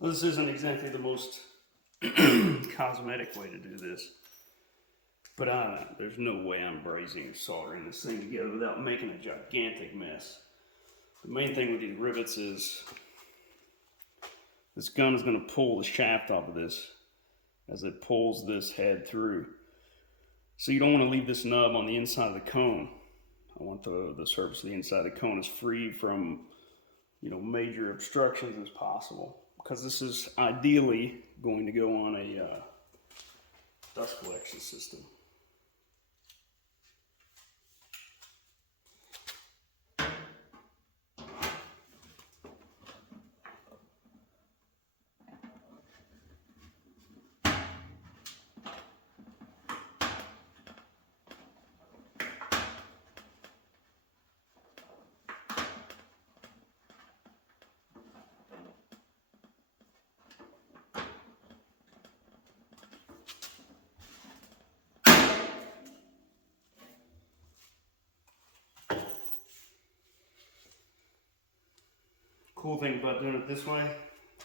Well, this isn't exactly the most cosmetic way to do this, but there's no way I'm brazing or soldering this thing together without making a gigantic mess. The main thing with these rivets is this gun is going to pull the shaft off of this as it pulls this head through. So you don't want to leave this nub on the inside of the cone. I want the surface of the inside of the cone as free from major obstructions as possible, because this is ideally going to go on a dust collection system. Cool thing about doing it this way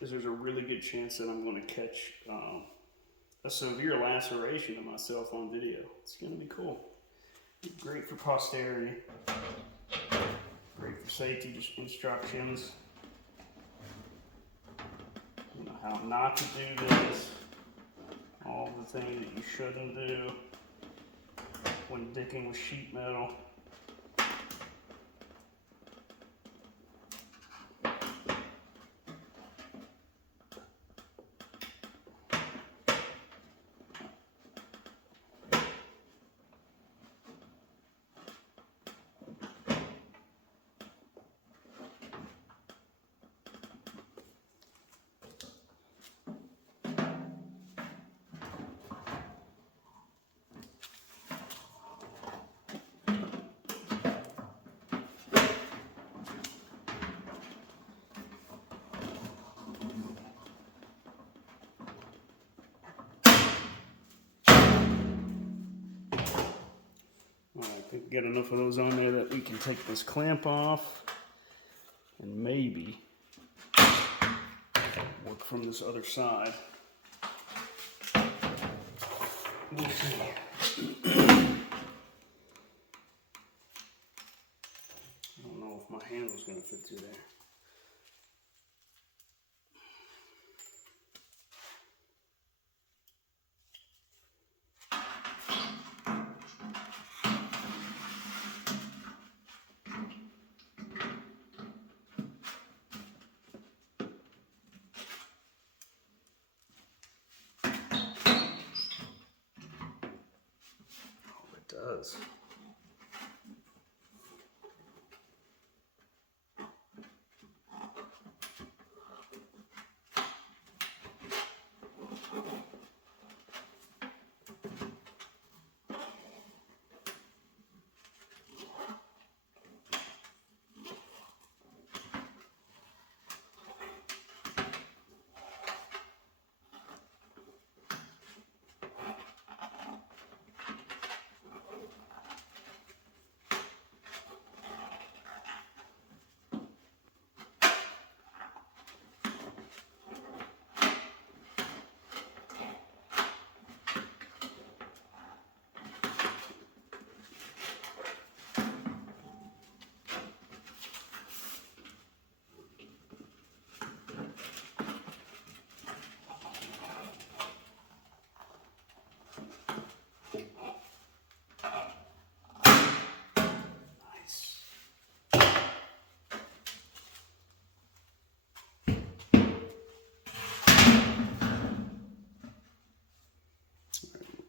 is there's a really good chance that I'm going to catch a severe laceration of myself on video. It's going to be cool. Great for posterity. Great for safety instructions. You know how not to do this. All the things that you shouldn't do when dicking with sheet metal. I think get enough of those on there that we can take this clamp off and maybe work from this other side. We'll see. I don't know if my handle's going to fit through there. Does.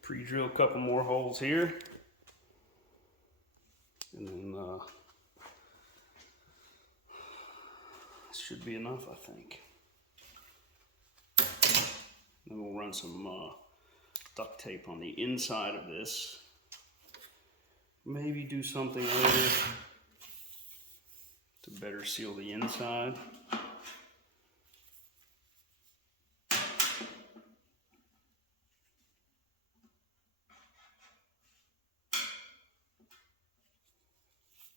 Pre-drill a couple more holes here, and then this should be enough, I think. Then we'll run some duct tape on the inside of this. Maybe do something later to better seal the inside.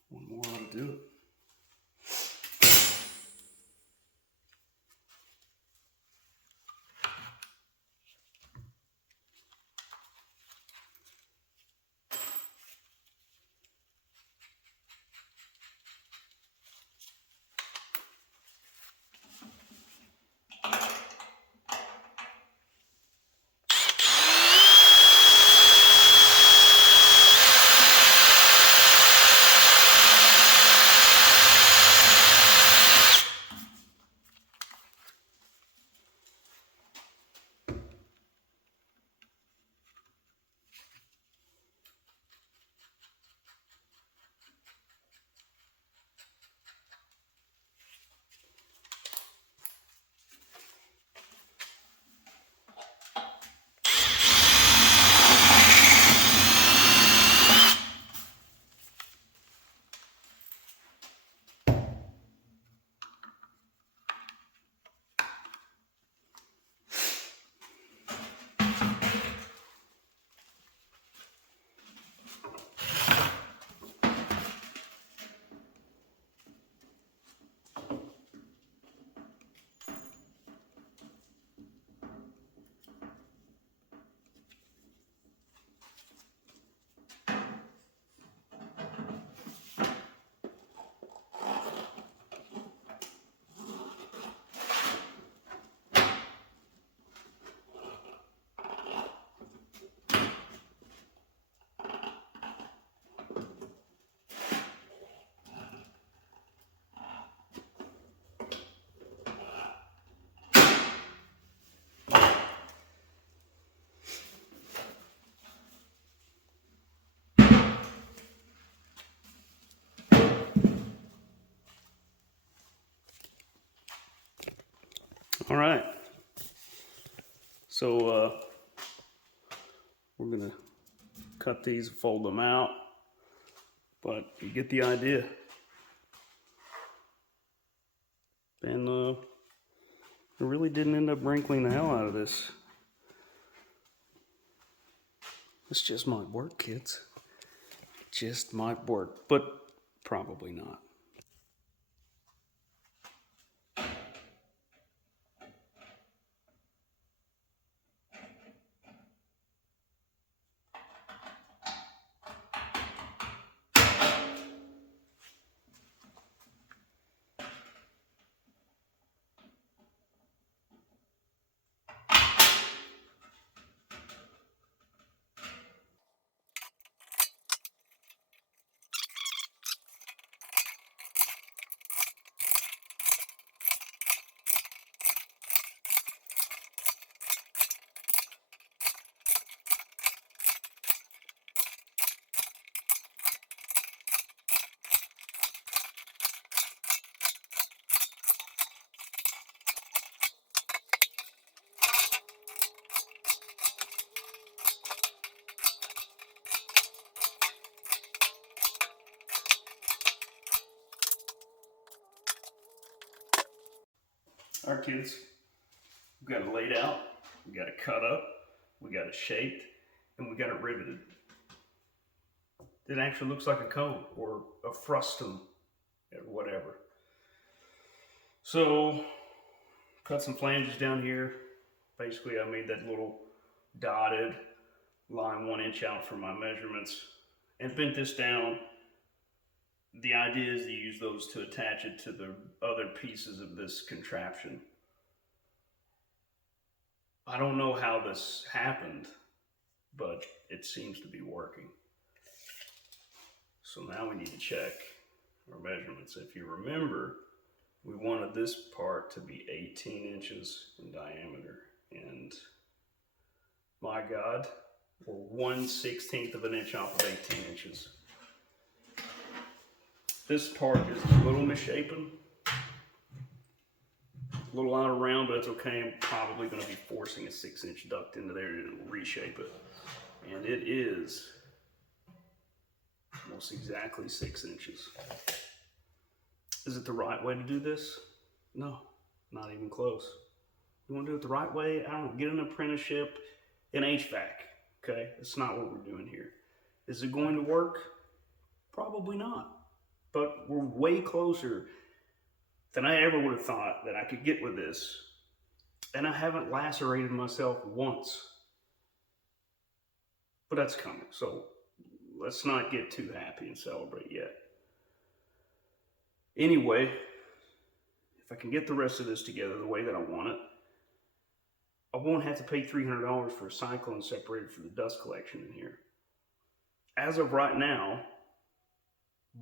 One more ought to do it. So we're gonna cut these, fold them out, but you get the idea. And it really didn't end up wrinkling the hell out of this. This just might work, kids. Just might work, but probably not. All right, kids, we got it laid out, we got it cut up, we got it shaped, and we got it riveted. It actually looks like a cone or a frustum or whatever. So, cut some flanges down here. Basically, I made that little dotted line 1 inch out for my measurements and bent this down. The idea is to use those to attach it to the other pieces of this contraption. I don't know how this happened, but it seems to be working. So now we need to check our measurements. If you remember, we wanted this part to be 18 inches in diameter, and my God, we're 1/16 of an inch off of 18 inches. This part is a little misshapen, a little out of round, but it's okay. I'm probably going to be forcing a 6-inch duct into there to reshape it. And it is almost exactly 6 inches. Is it the right way to do this? No, not even close. You want to do it the right way? I don't know, get an apprenticeship in HVAC, okay? That's not what we're doing here. Is it going to work? Probably not. But we're way closer than I ever would have thought that I could get with this. And I haven't lacerated myself once. But that's coming, so let's not get too happy and celebrate yet. Anyway, if I can get the rest of this together the way that I want it, I won't have to pay $300 for a Cyclone separator for the dust collection in here. As of right now,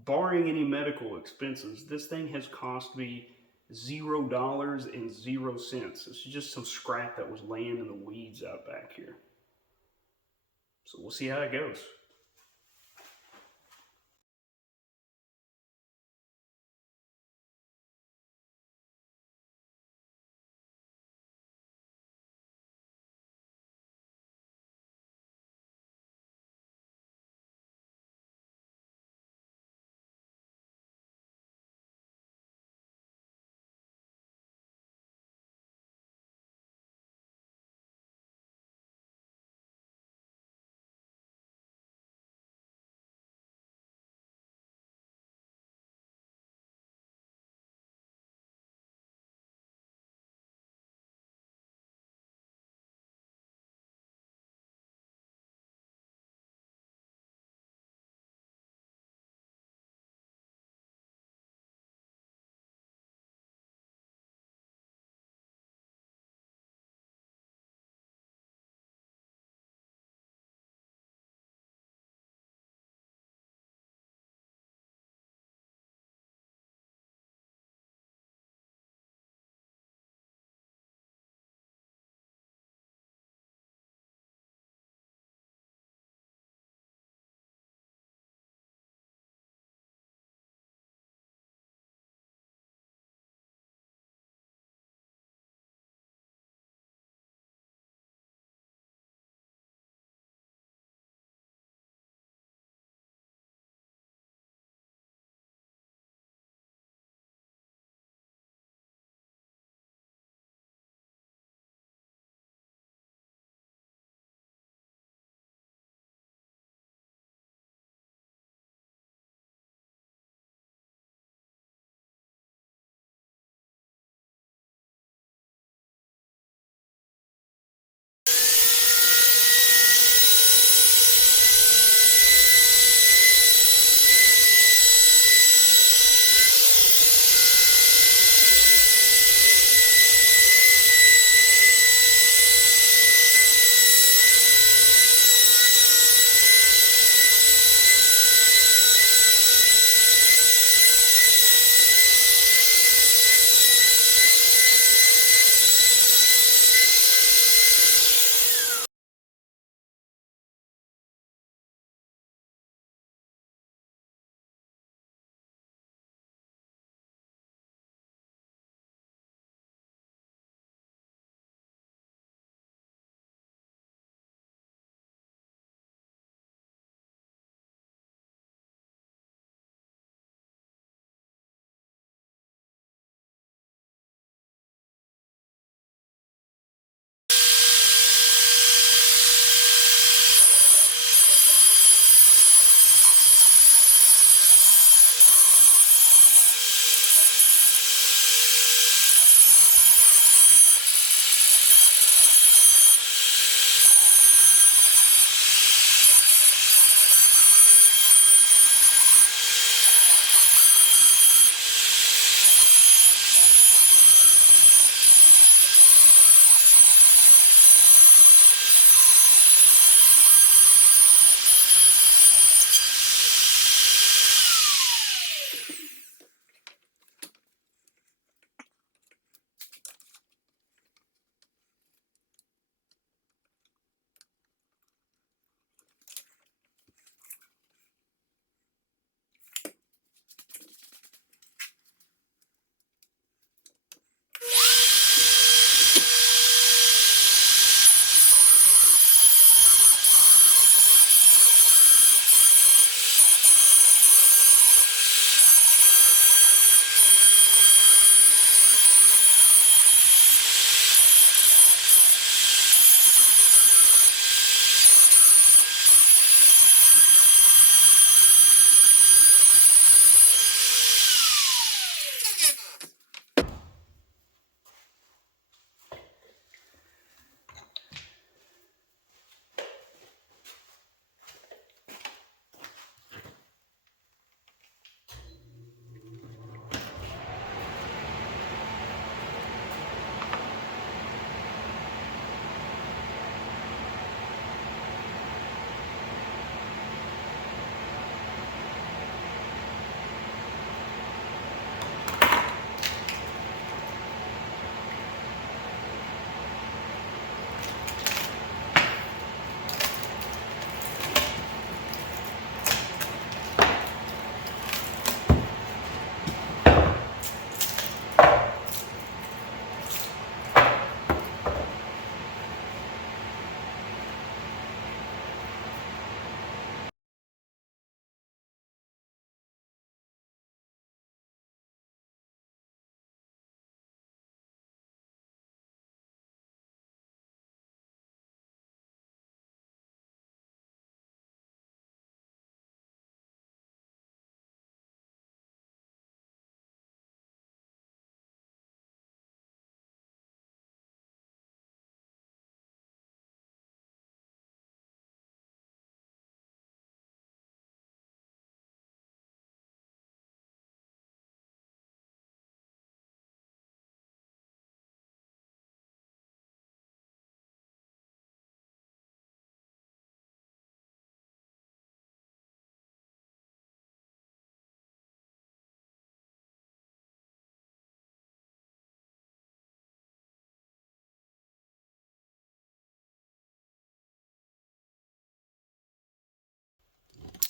barring any medical expenses, this thing has cost me $0.00. It's just some scrap that was laying in the weeds out back here. So we'll see how it goes.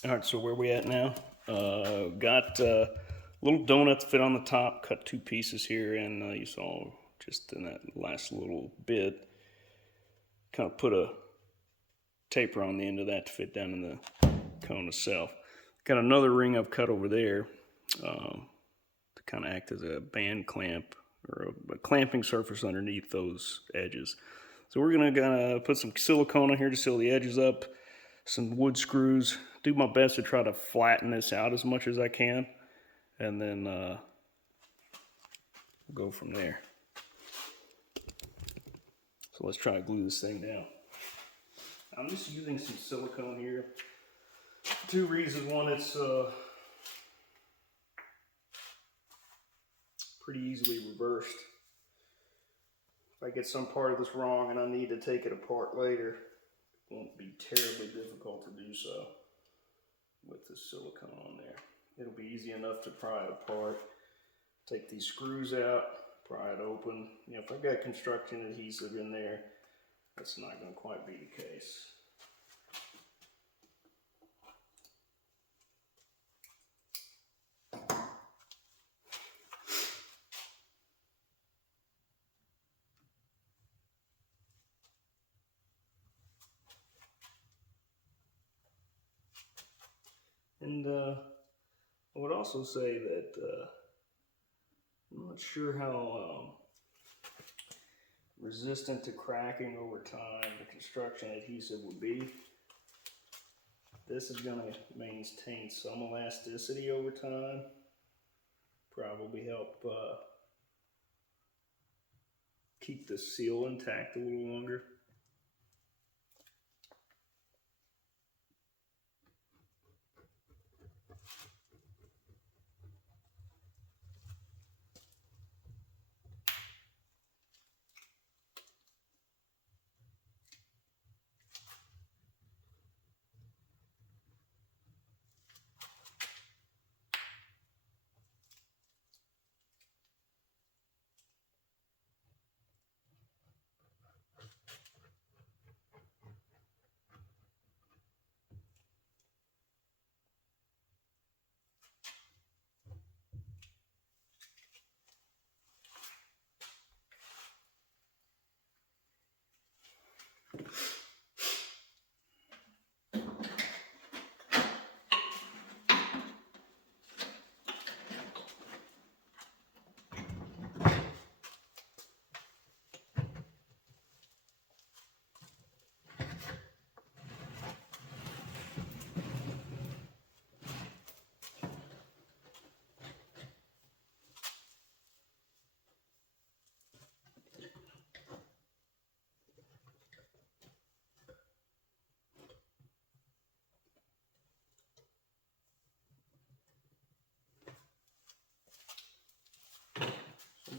All right, so where we at now? Got a little donut to fit on the top. Cut two pieces here, and you saw just in that last little bit, kind of put a taper on the end of that to fit down in the cone itself. Got another ring I've cut over there to kind of act as a band clamp or a clamping surface underneath those edges. So we're gonna put some silicone on here to seal the edges up, some wood screws, do my best to try to flatten this out as much as I can, and then we'll go from there. So let's try to glue this thing down. I'm just using some silicone here. Two reasons. One, it's pretty easily reversed. If I get some part of this wrong and I need to take it apart later, it won't be terribly difficult to do so with the silicone on there. It'll be easy enough to pry it apart. Take these screws out, pry it open. You know, if I've got construction adhesive in there, that's not going to quite be the case. And I would also say that I'm not sure how resistant to cracking over time the construction adhesive will be. This is going to maintain some elasticity over time. Probably help keep the seal intact a little longer.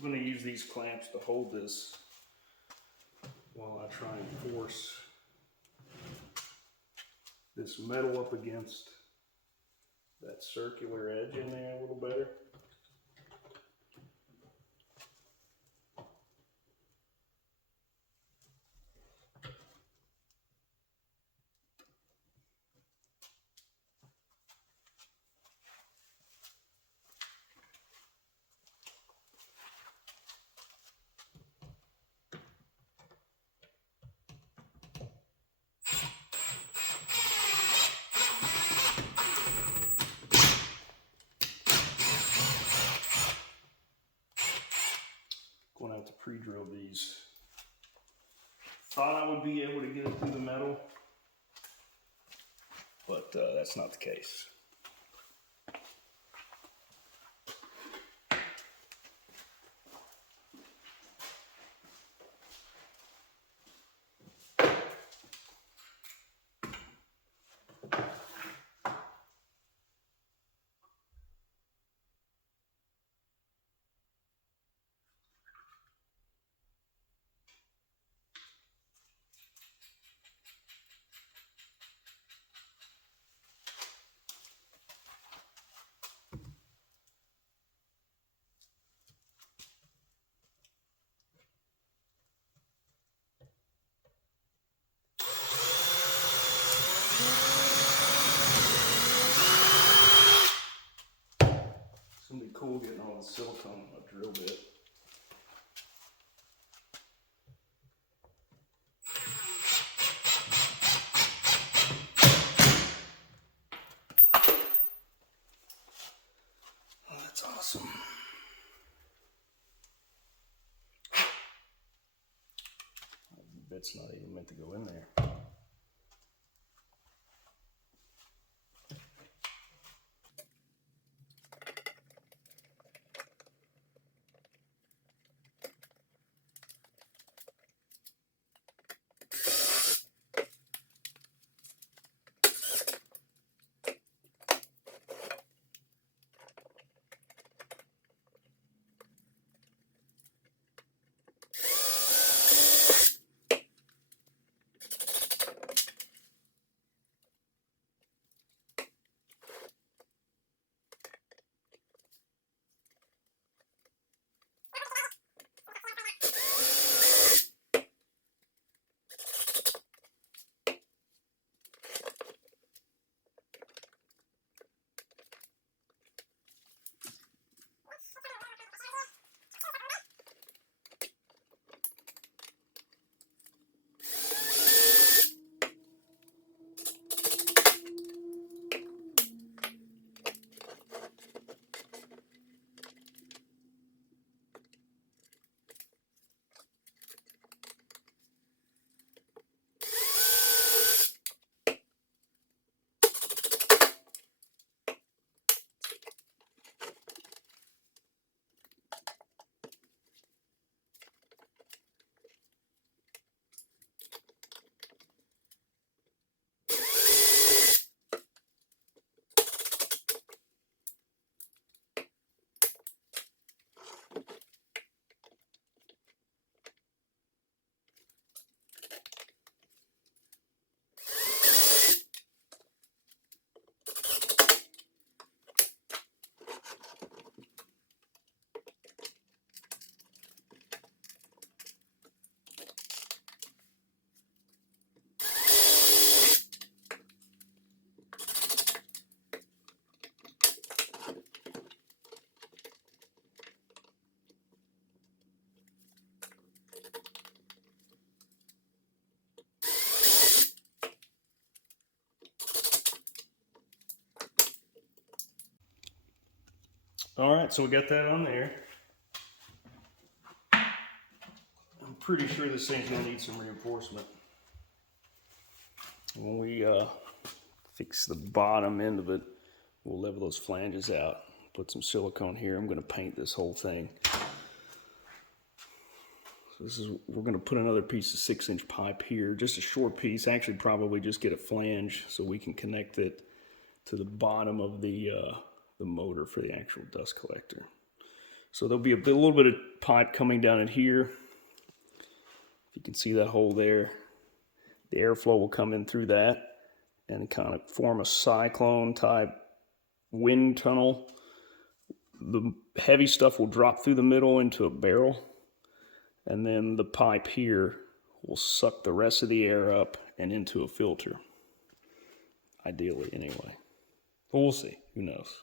I'm going to use these clamps to hold this while I try and force this metal up against that circular edge in there a little better. Going to have to pre-drill these. Thought I would be able to get it through the metal, but that's not the case. It's going to be cool getting all the silicone on a drill bit. Oh, that's awesome. The bit's not even meant to go in there. All right, so we got that on there. I'm pretty sure this thing's gonna need some reinforcement. When we fix the bottom end of it, we'll level those flanges out, put some silicone here. I'm gonna paint this whole thing. So we're gonna put another piece of 6-inch pipe here, just a short piece, actually probably just get a flange so we can connect it to the bottom of the motor for the actual dust collector. So there'll be a little bit of pipe coming down in here. You can see that hole there. The airflow will come in through that and kind of form a cyclone type wind tunnel. The heavy stuff will drop through the middle into a barrel, and then the pipe here will suck the rest of the air up and into a filter. Ideally, anyway. But we'll see. Who knows?